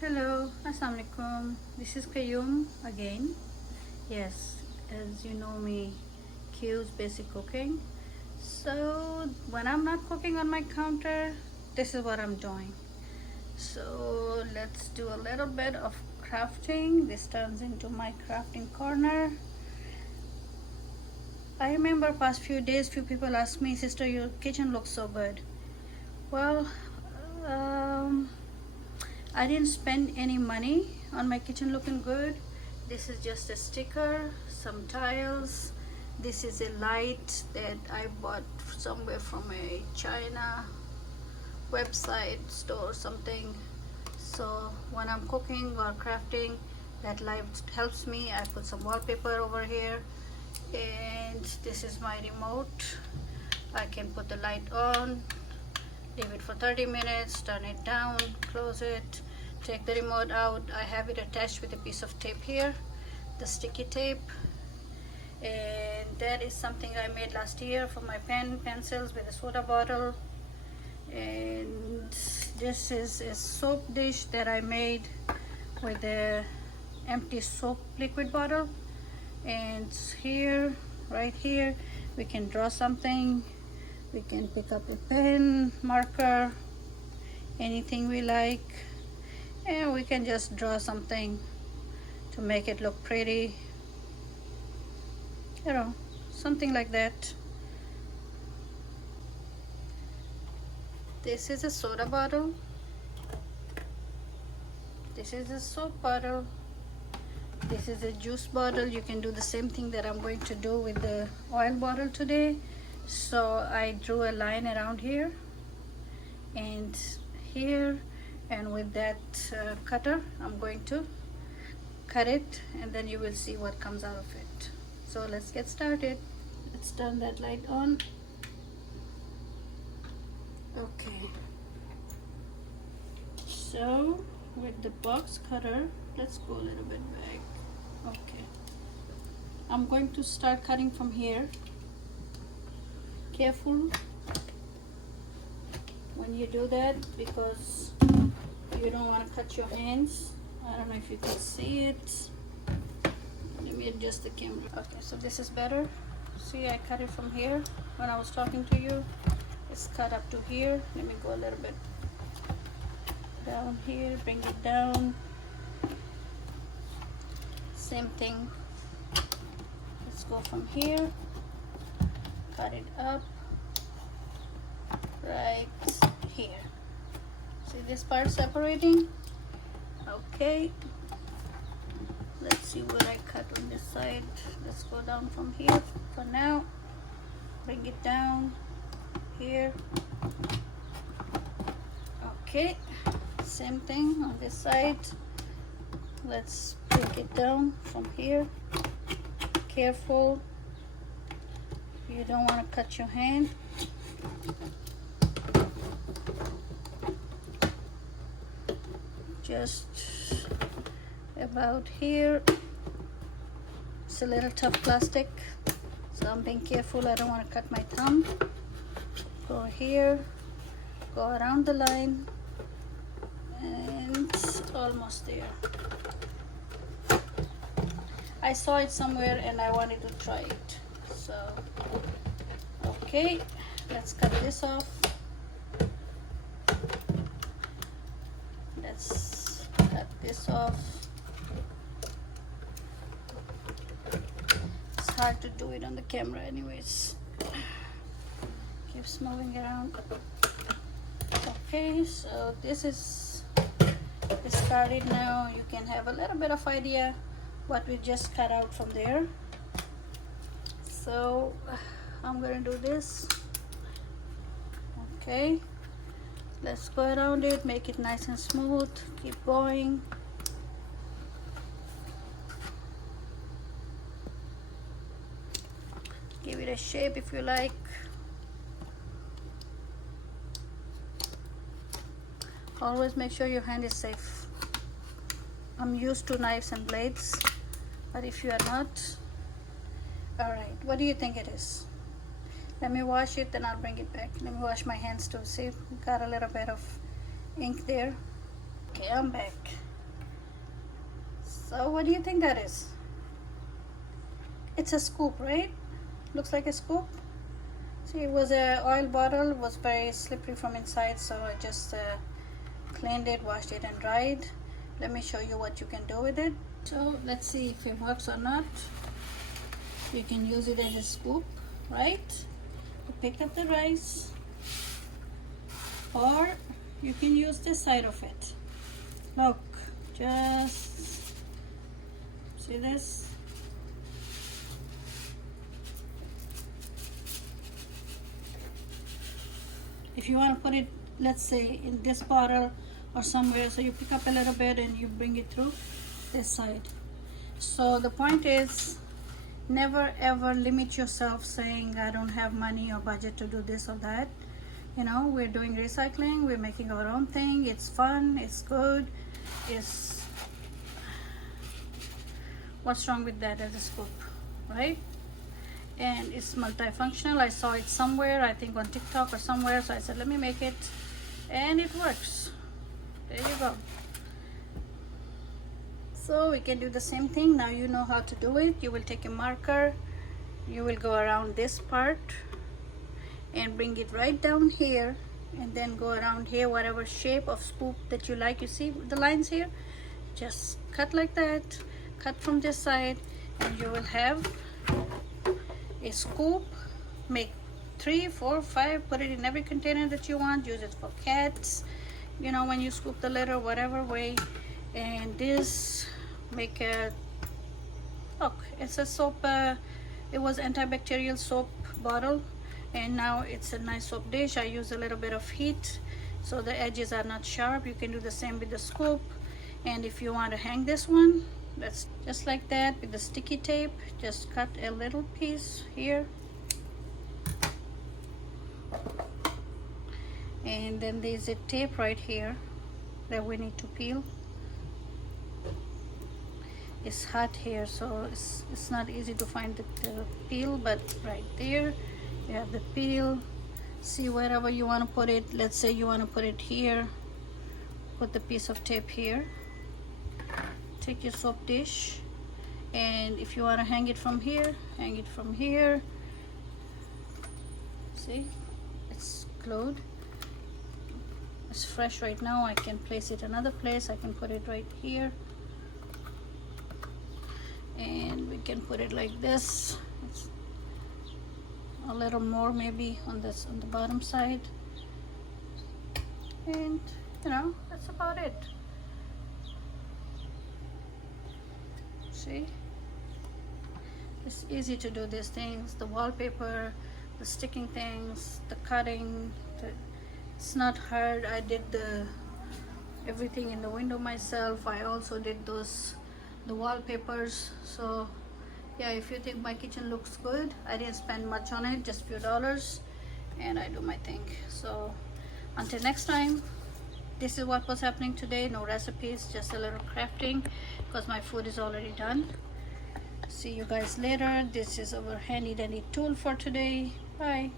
Hello, Assalamualaikum. This is Qayyum again. Yes, as you know me, Q's basic cooking. So when I'm not cooking on my counter, this is what I'm doing. So let's do a little bit of crafting. This turns into my crafting corner. I remember past few days, few people asked me, sister, your kitchen looks so good. Well, um, I didn't spend any money on my kitchen looking good. This is just a sticker, some tiles. This is a light that I bought somewhere from a China website store or something. So when I'm cooking or crafting, that light helps me. I put some wallpaper over here, and this is my remote. I can put the light on, leave it for 30 minutes, turn it down, close it, take the remote out. I have it attached with a piece of tape here, the sticky tape, and that is something I made last year for my pencils with a soda bottle. And this is a soap dish that I made with a empty soap liquid bottle. And here, right here, we can draw something. We can pick up a pen, marker, anything we like, and we can just draw something to make it look pretty, you know, something like that. This is a soda bottle. This is a soap bottle. This is a juice bottle. You can do the same thing that I'm going to do with the oil bottle today. So I drew a line around here and here, and with that cutter I'm going to cut it, and then you will see what comes out of it. So let's get started. Let's turn that light on. Okay, so with the box cutter, let's go a little bit back. Okay, I'm going to start cutting from here. Careful when you do that, because you don't want to cut your hands. I don't know if you can see it. Let me adjust the camera. Okay, so this is better. See, I cut it from here when I was talking to you. It's cut up to here. Let me go a little bit down here, bring it down. Same thing. Let's go from here, cut it up right here. See this part separating? Okay, let's see what I cut on this side. Let's go down from here for now, bring it down here. Okay, same thing on this side. Let's break it down from here. Careful, you don't want to cut your hand. Just about here. It's a little tough plastic, so I'm being careful. I don't want to cut my thumb. Go here, go around the line, and almost there. I saw it somewhere and I wanted to try it. So, okay, let's cut this off. Let's cut this off. It's hard to do it on the camera anyways. Keeps moving around. Okay, so this is discarded now. You can have a little bit of idea what we just cut out from there. So I'm gonna do this. Okay, let's go around it, make it nice and smooth. Keep going. Give it a shape if you like. Always make sure your hand is safe. I'm used to knives and blades, but if you are not, all right, what do you think it is? Let me wash it, then I'll bring it back. Let me wash my hands too. See, got a little bit of ink there. Okay, I'm back. So what do you think that is? It's a scoop, right? Looks like a scoop. See, it was a oil bottle, was very slippery from inside, so I just cleaned it, washed it and dried. Let me show you what you can do with it. So let's see if it works or not. You can use it as a scoop, right, to pick up the rice, or you can use this side of it. Look, just see this. If you want to put it, let's say, in this bottle or somewhere, so you pick up a little bit and you bring it through this side. So the point is, never ever limit yourself saying I don't have money or budget to do this or that. You know, we're doing recycling, we're making our own thing, it's fun, it's good, it's, what's wrong with that as a scoop, right? And it's multifunctional. I saw it somewhere, I think on TikTok or somewhere, so I said let me make it, and it works. There you go. So we can do the same thing. Now you know how to do it. You will take a marker, you will go around this part and bring it right down here, and then go around here, whatever shape of scoop that you like. You see the lines here? Just cut like that, cut from this side, and you will have a scoop. Make 3, 4, 5, put it in every container that you want. Use it for cats, you know, when you scoop the litter, whatever way. And this, make a, look, it's a soap, it was antibacterial soap bottle, and now it's a nice soap dish. I use a little bit of heat so the edges are not sharp. You can do the same with the scoop. And if you want to hang this one, that's just like that with the sticky tape. Just cut a little piece here, and then there's a tape right here that we need to peel. It's hot here, so it's not easy to find the peel, but right there you have the peel. See, wherever you want to put it, let's say you want to put it here, put the piece of tape here. Take your soap dish, and if you want to hang it from here, hang it from here. See, it's glued, it's fresh right now. I can place it another place. I can put it right here, and we can put it like this. It's a little more maybe on this, on the bottom side, and you know, that's about it. See, it's easy to do these things, the wallpaper, the sticking things, the cutting, it's not hard. I did everything in the window myself. I also did the wallpapers. So yeah, if you think my kitchen looks good, I didn't spend much on it, just a few dollars, and I do my thing. So until next time, this is what was happening today. No recipes, just a little crafting, because my food is already done. See you guys later. This is our handy dandy tool for today. Bye.